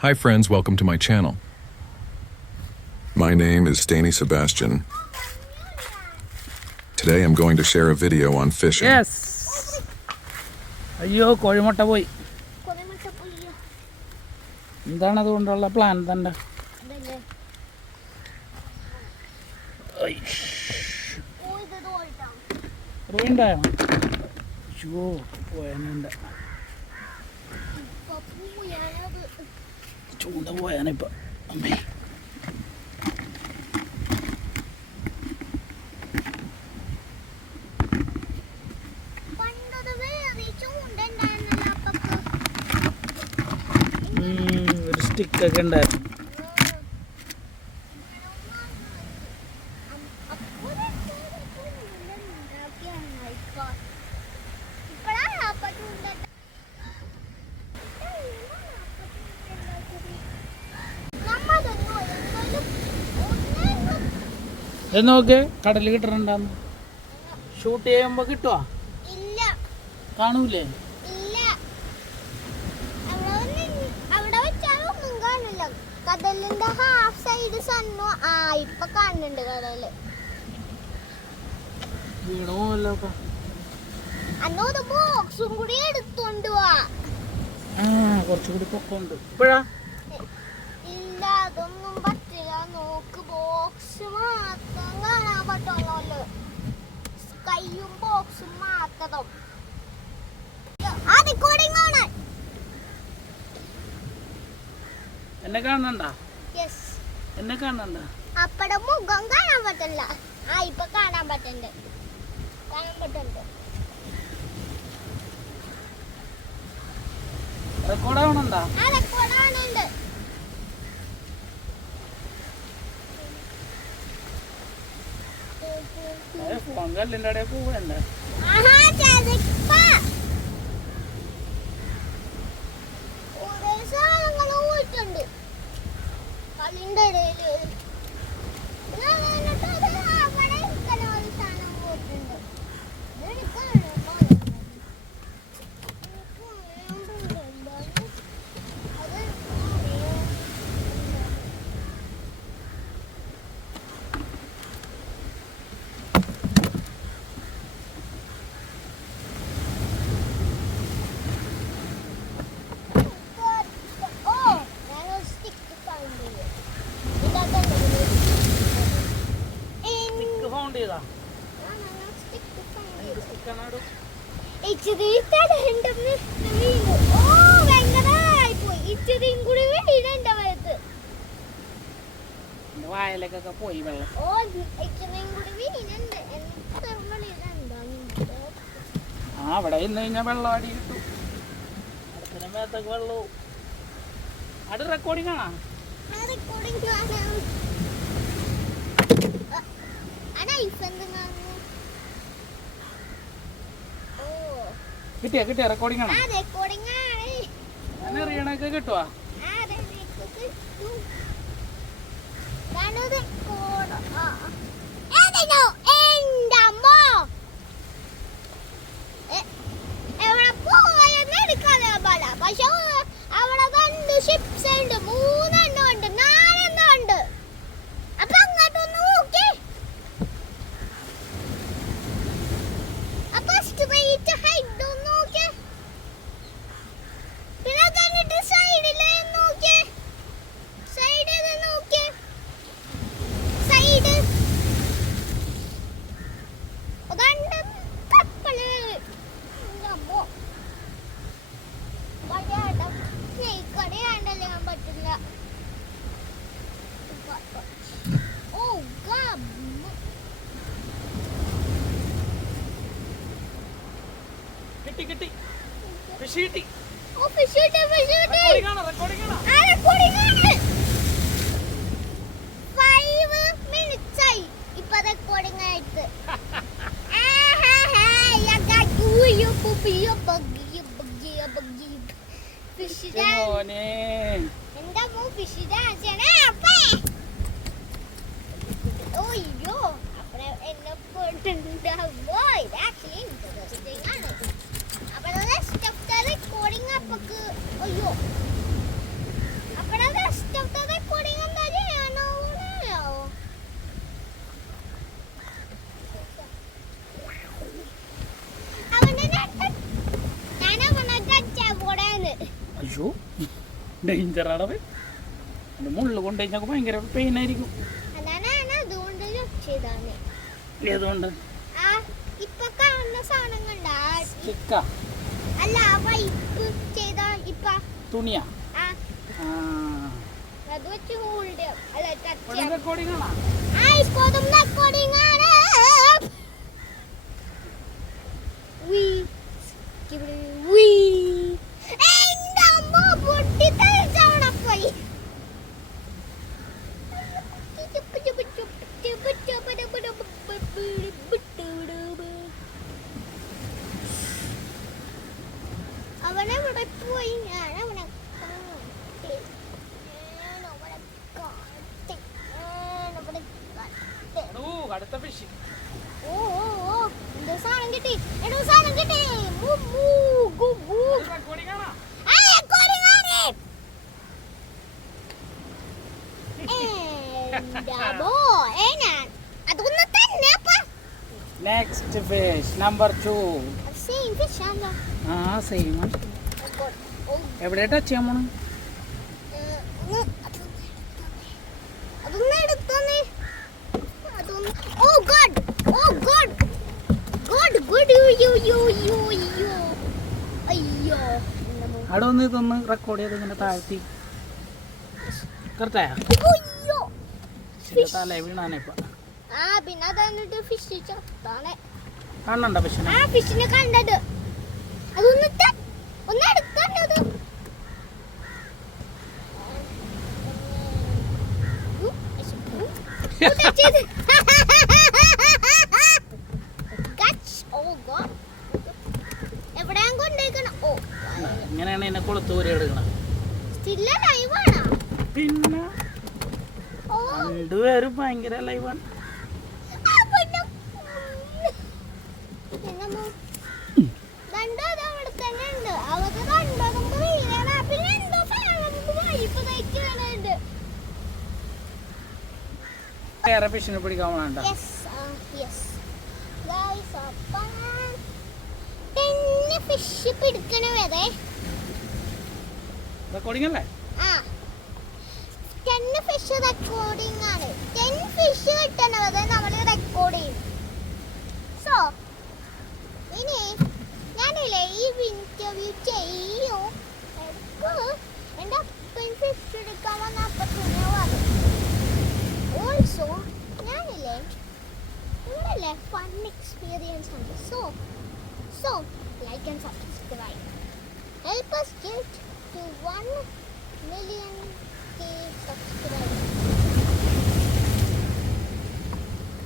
Hi friends, welcome to my channel. My name is Danny Sebastian. Today I'm going to share a video on fishing. Yes. അയ്യോ കോഴിമുട്ട പോയി. എന്താണ് അതുകൊണ്ടുള്ള plan തന്നെ? റൂണ്ടായോ? അയ്യോ പോയാനുണ്ട്. ചൂണ്ട പോയാനിപ്പോ അമ്മേ. ഒരു സ്റ്റിക്കൊക്കെ ഉണ്ടായിരുന്നു. നോക്ക് കടല് കിട്ടണുണ്ടാന്ന്. ഷൂട്ട് ചെയ്യുമ്പോ കിട്ടുവാ? കാണൂലേ? കടലിന്റെ ഹാഫ് സൈഡ് സണ്ണു ഇപ്പൊ കാണുന്നുണ്ട് കടല്. വീണോല്ലോ. അന്നൊരു ബോക്സും കൂടി എടുത്തോണ്ട് പോവാ. കുറച്ചുകൂടി പൊക്കമുണ്ട് ഇപ്പഴാ. ഇല്ല അതൊന്നും പറ്റില്ല. നോക്ക് ബോക്സ് മാത്രം കാണാൻ പറ്റുള്ളൂ. കയ്യും ബോക്സും മാത്രം. എന്നെ കാണണ്ട? എന്നെ കാണണ്ട? അപ്പടെ മുഖം കാണാൻ പറ്റില്ല. ഇപ്പൊ കാണാൻ പറ്റുന്നുണ്ട്. റെക്കോർഡാവണുണ്ടോ? റെക്കോർഡാവുന്നുണ്ട്. ഫോൺ കല്ലിൻ്റെ ഇടയിൽ പോവണ്ടേ? കല്ലിന്റെ ഇടയില് വായലൊക്കെ പോയി വെള്ളം. അവിടെ ഇന്ന് കഴിഞ്ഞാൽ വെള്ളം അടി കിട്ടും. അടുത്ത മേത്തൊക്കെ വെള്ളവും. അത് റെക്കോർഡിംഗ് ആണോ? കിട്ടിയ റെക്കോർഡിംഗ് ആണോ? അറിയണൊക്കെ കിട്ടുവാ? പക്ഷെ അവിടെ 2 ഷിപ്സ് ഉണ്ട്, 3 എണ്ണം ഉണ്ട്, 4 എണ്ണം ഉണ്ട്. അപ്പൊ അങ്ങോട്ടൊന്ന് നോക്കി. അപ്പൊ സ്ട്രെയിറ്റ് ഹൈറ്റ് ഒന്ന് നോക്കി. പിന്നെ കണ്ടിട്ട് സൈഡിലെ നോക്കി. സൈഡിൽ നോക്കി. സൈഡ് അതാണ്ട് കപ്പല്. കടയാണ്ടല്ലേ പറ്റില്ല. കിട്ടി ഫിഷ് കിട്ടി. 5 minutes ആയി ഇപ്പൊ റെക്കോർഡിംഗ് ആയിട്ട്. എന്താ ഫിഷ് ഡാൻസ് ഓയ്യോ അപ്പഴേ എന്നെ പോയിട്ടുണ്ടാവോ. ഇത് ആക്ച്വലി ഇൻട്രസ്റ്റിംഗ് ആണ്. അപ്പോൾ റെക്കോർഡിംഗ് ഡേഞ്ചറാണത്. എൻ്റെ മുള്ളു കൊണ്ടു കഴിഞ്ഞാൽ ഭയങ്കര പെയിൻ ആയിരിക്കും. ഏതുകൊണ്ട് തുണിയാ? റെക്കോർഡിംഗ് ആണോ? അവനെവിടെ പോയി? ഞാൻ അവനെ അടുത്ത ഫിഷ്. സാധനം കിട്ടി, സാധനം കിട്ടി. Next fish number 2. സെയിം. എവിടെ ടച്ച് ചെയ്യാൻ പോണു? അവിടെ ഒന്ന് ഇതൊന്ന് റെക്കോർഡ് ചെയ്ത് ഇങ്ങനെ താഴ്ത്തി കറക്റ്റായ തല വീണാനെ ഇപ്പൊ കാണണ്ട ഫിഷിനെ കണ്ടത്. അതൊന്ന് ഒന്ന് എടുത്തത്. എവിടെയാ കൊണ്ടേക്കണം? ഇങ്ങനെയാണ് എന്നെ കൊളുത്ത് ഊരി എടുക്കണം. പിന്നെ രണ്ടുപേരും ഭയങ്കര ലൈവാണ്. വേറെ ഫിഷിനെ പിടിക്കാൻ വേണ്ട. ഫിഷ് പിടിക്കണ വരെ റെക്കോർഡിംഗ് അല്ലേ? 10 ഫിഷ് റെക്കോർഡിംഗ് ആണ്. 10 ഫിഷ് കിട്ടണത് നമ്മൾ റെക്കോർഡ് ചെയ്യും. സോ ഇനി ഞാനില്ലേ ഈ ഇന്റർവ്യൂ ചെയ്യും. എൻ്റെ അപ്പൻ ഫിഷ് എടുക്കാൻ വന്ന അപ്പത്തിനെ വന്നു. ഓൾസോ ഞാനില്ലേ ഇവിടെയല്ലേ ഫൺ എക്സ്പീരിയൻസ് ഉണ്ട്. So like and subscribe. Help us get to 1 million subscribers.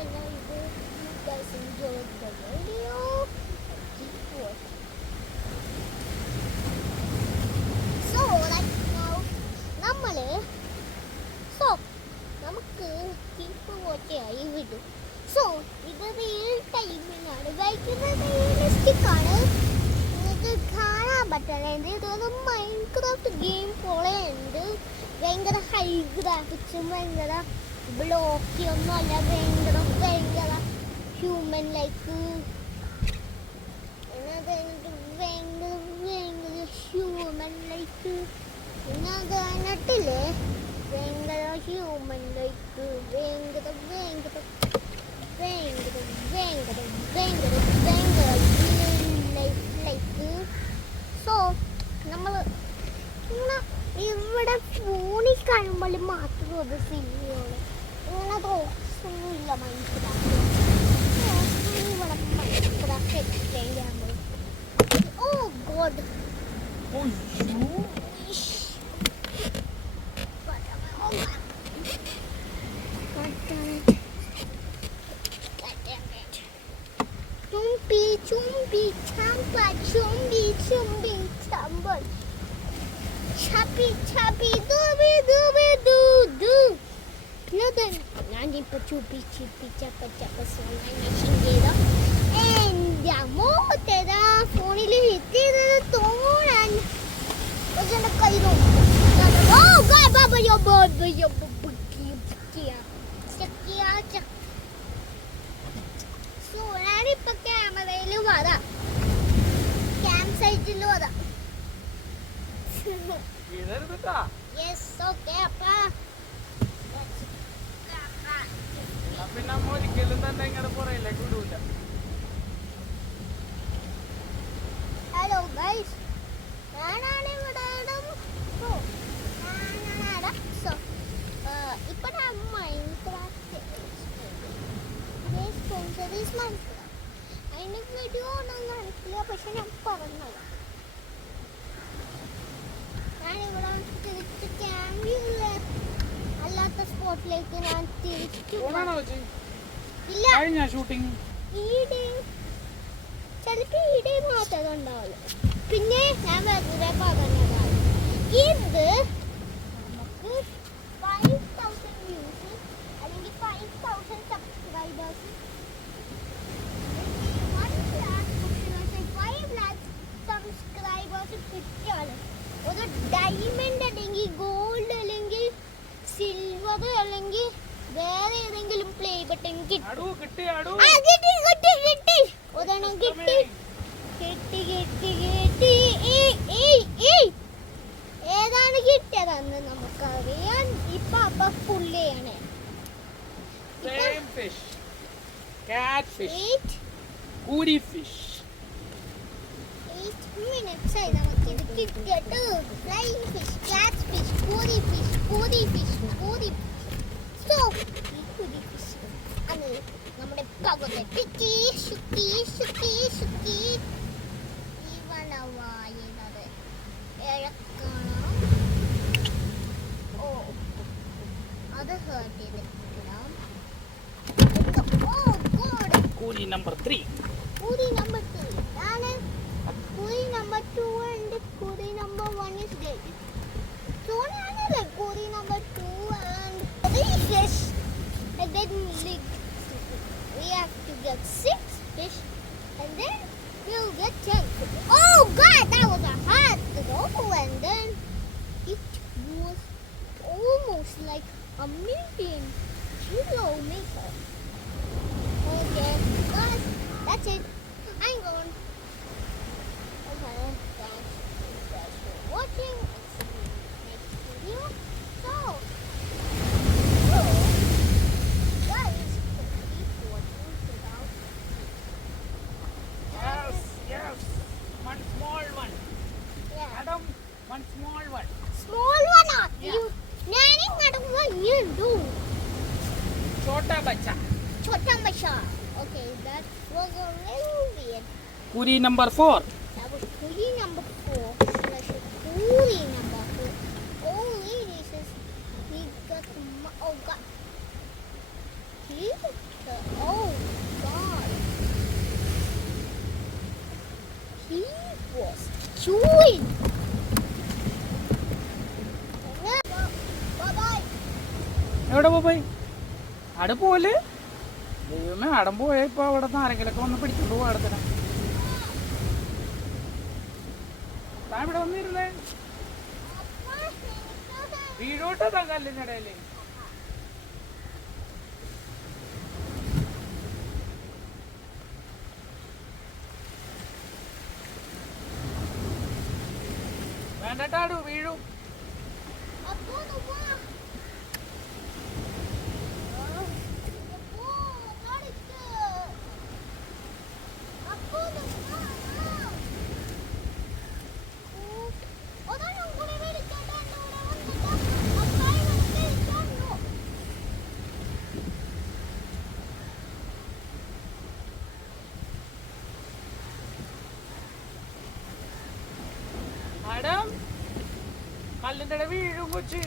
And I hope you guys enjoyed the video. Keep watching. So right now നമുക്ക് keep watching ഈ video. സോ ഇത് real ടൈമിനാണ് വൈകുന്നത്. Realistic ആണ്, നിങ്ങൾക്ക് കാണാൻ പറ്റണത്. ഇതൊരു മൈൻക്രാഫ്റ്റ് ഗെയിം പോലെ ഉണ്ട്. ഭയങ്കര ഹൈ ഗ്രാഫിക്സും ഭയങ്കര ബ്ലോക്കി ഒന്നും അല്ല. ഭയങ്കര ഹ്യൂമൻ ലൈക്ക് ഭയങ്കര ഹ്യൂമൻ ലൈക്ക് പിന്നെ കഴിഞ്ഞിട്ടില്ലേ ഭയങ്കര ഹ്യൂമൻ ലൈക്ക് ഭയങ്കര സോ നമ്മൾ ഇവിടെ ഫോണിൽ കാണുമ്പോൾ മാത്രം അത് സിനിമയാണ്. ഇങ്ങനെ ദോഷമൊന്നുമില്ല മനസ്സിലാക്കി. ഇവിടെ മനസ്സിലാക്കി എക്സ്ചേഞ്ച് ചെയ്യുമ്പോൾ ഓ God chumbi chamba chumbi chamba chappy dooby doo nothing nani pa chumbi chappa sonane shingeda and amote da phone li hitira toran ojana kairo oh god baba yo kia so nani pa camera ilu vada camp site ilu vada കേട്ടാ. Yes okay അപ്പ എന്നാ പിന്നെ അമ്മ ഒരിക്കലും തന്നെ ഇങ്ങനെ പുറയിലേക്ക് വിടൂല. Hello guys, ഞാനാണ് ഇവിടെ ഇപ്പൊ ഞാൻ മൈൻക്രാഫ്റ്റ് അതിന്റെ വീഡിയോ ഒന്നും കാണിക്കില്ല, പക്ഷെ ഞാൻ പറഞ്ഞത് ഞാനിവിടെ തിരിച്ച് ക്യാമ്പിലുള്ള അല്ലാത്ത സ്പോട്ടിലേക്ക് ഞാൻ തിരിച്ചു ഫോണാണോ വെച്ച് ഇല്ല. കഴിഞ്ഞ ഷൂട്ടിങ് ഈടെ ചിലപ്പോ ഈടെ മാത്രമേ ഉണ്ടാവുള്ളൂ. പിന്നെ ഞാൻ വെറുതെ പറഞ്ഞതാണ്, ഇത് നമുക്ക് 5000 വ്യൂസ് അല്ലെങ്കിൽ 5000 സബ്സ്ക്രൈബേഴ്സ് 5 ലാക്ക് സബ്സ്ക്രൈബേഴ്സ് കിട്ടിയാണ് ഒരു ഡയമണ്ട് അല്ലെങ്കിൽ ഗോൾഡ് അല്ലെങ്കിൽ സിൽവർ അല്ലെങ്കിൽ വേറെ ഏതെങ്കിലും പ്ലേ ബട്ടൺ കിട്ടും. അടൂ കിട്ടി അടൂ. കിട്ടി ഒരെണ്ണം കിട്ടി. ഏതാണ് കിട്ടിയതെന്ന് നമുക്കറിയാം. ഇപ്പൊ അപ്പൊ പുള്ളിയാണ് Same fish. Catfish. Cootie fish. 8 minutes ആയി നമുക്കിത് കിട്ടിയിട്ട്. ഫ്ലൈങ് ഫിഷ്, ക്യാറ്റ് ഫിഷ്, കൂരി ഫിഷ്, കൂരി ഫിഷ്, കൂരി സോ ഈ കൂരി ഫിഷ് ആണ് നമ്മുടെ പകുതി കിട്ടി. ശുക്കി ശുക്കി ശുക്കി ഈ വളവായത് ഇഴക്കണം. ഓ അത് ഹേർട്ട് ചെയ്തിരിക്കണം. Oh god, Cootie number 3. കൂരി നമ്പർ 3 ആണ്. കൂരി നമ്പർ 2 and കൂരി നമ്പർ 1 is dead. So ഞാനല്ലേ കൂരി number 2 and 3 fish and then we have to get 6 fish and then we'll get 10 fish. Oh god, that was a hard throw and then it was almost like a million kilometers. Okay, guys, that's it. I'm gone. Okay, thanks you guys for watching. And see you next video. So, guys, keep watching without. Yes. One small one. Yeah. Adam, one small one. Small one. Yeah. You. Nanny, madam, what you do? Chota bacha. Chota Masha. Okay, that was a little weird. Cootie number 4. That was Kuri number 4. Slash Kuri number 4. Only this is he got oh god. He got the oh god. He was chewing. Bye bye. എവിടെ പോയി? അവിടെ പോലെ ദൈവമേ, അടം പോയ ഇപ്പൊ അവിടെ നിന്ന് ആരെങ്കിലൊക്കെ വന്ന് പിടിച്ചോണ്ട് പോവാ. അടുത്തന്നെ താൻ ഇവിടെ വന്നിരുന്നേ വീടോട്ടോ താൻ കല്ലിനിടയില്. വേണ്ടട്ടാടു വീഴും. അടം കല്ലിൻ്റെ ഇടയിൽ വീഴും കൊച്ച്.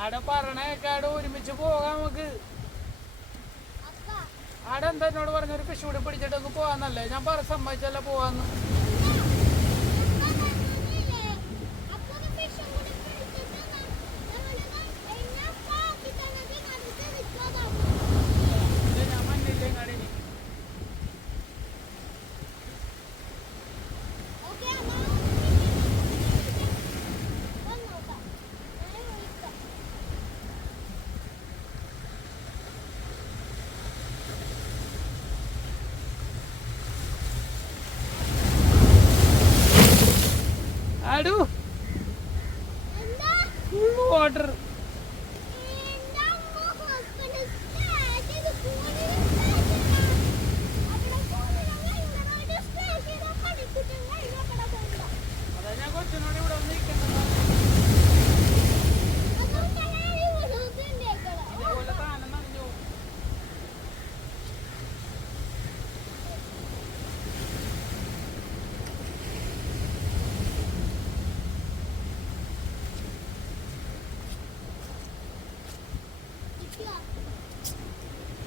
അവിടെ പറഞ്ഞേക്കാട് ഒരുമിച്ച് പോകാം നമുക്ക്. ആടെ എന്താ എന്നോട് പറഞ്ഞൊരു ഫിഷ് കൂടി പിടിച്ചിട്ട് ഒന്ന് പോവാന്നല്ലേ? ഞാൻ സമ്മതിച്ചല്ല പോവാന്ന്. ഞാൻ മണ്ണില്ലേ കടയിൽ ആടു വാട്ടർ. അതാ ഞാൻ കൊച്ചിനോട് ഇവിടെ വന്ന് നിൽക്കുന്നത്. ഇതേപോലെ താനം നനഞ്ഞു.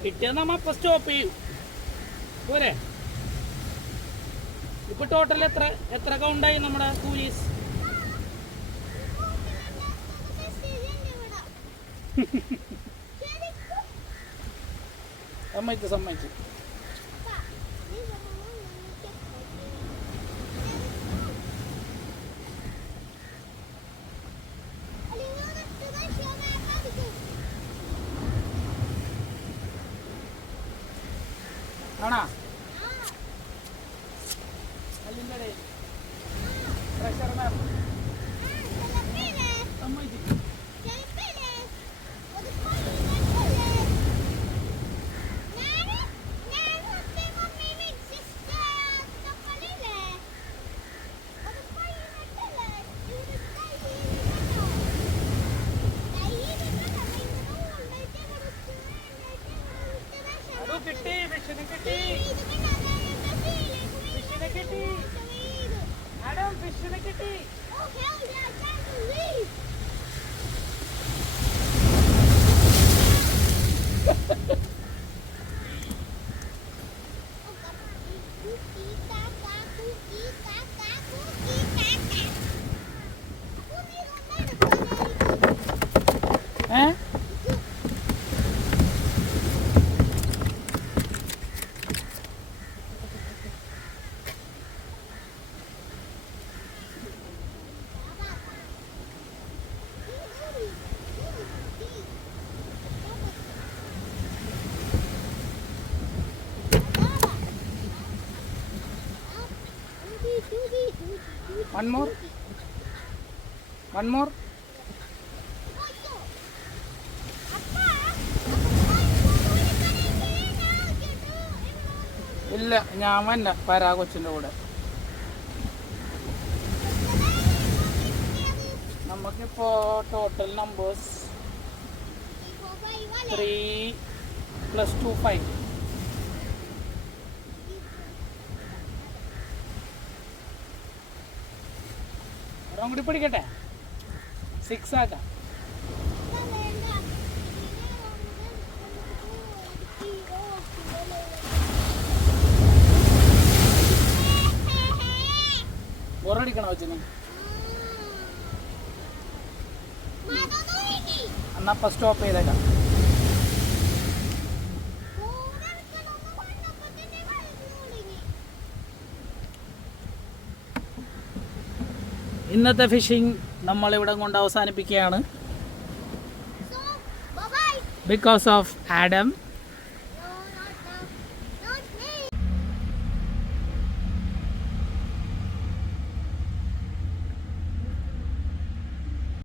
കിട്ടിയാൽ നമ്മ അപ്പൊ സ്റ്റോപ്പ് ചെയ്യും. പോരെ? ഇപ്പൊ ടോട്ടൽ എത്ര കൗണ്ടായി നമ്മുടെ കൂലീസ്? സമ്മതിച്ചു. ആണാ? അതിൻ്റെ ഇടയിൽ പ്രഷർ മാം സമ്മതിച്ചു. കിട്ടി, ഫിഷിനെ കിട്ടി, ഫിഷിനെ കിട്ടി, മാഡം ഫിഷിനെ കിട്ടി. One more. ഇല്ല, ഞാൻ വന്ന പരാ കൊച്ചിൻ്റെ കൂടെ. നമുക്കിപ്പോ ടോട്ടൽ നമ്പേഴ്സ് 3 + 2 5. ഒരെണ്ണം കൂടി പിടിക്കട്ടെ, 6 ആക്കാം. ബോറടിക്കണോ കൊച്ചിന്? എന്നാ അപ്പം സ്റ്റോപ്പ് ചെയ്തേക്കാം. ഇന്നത്തെ ഫിഷിംഗ് നമ്മളിവിടെ കൊണ്ട് അവസാനിപ്പിക്കുകയാണ്. Because of Adam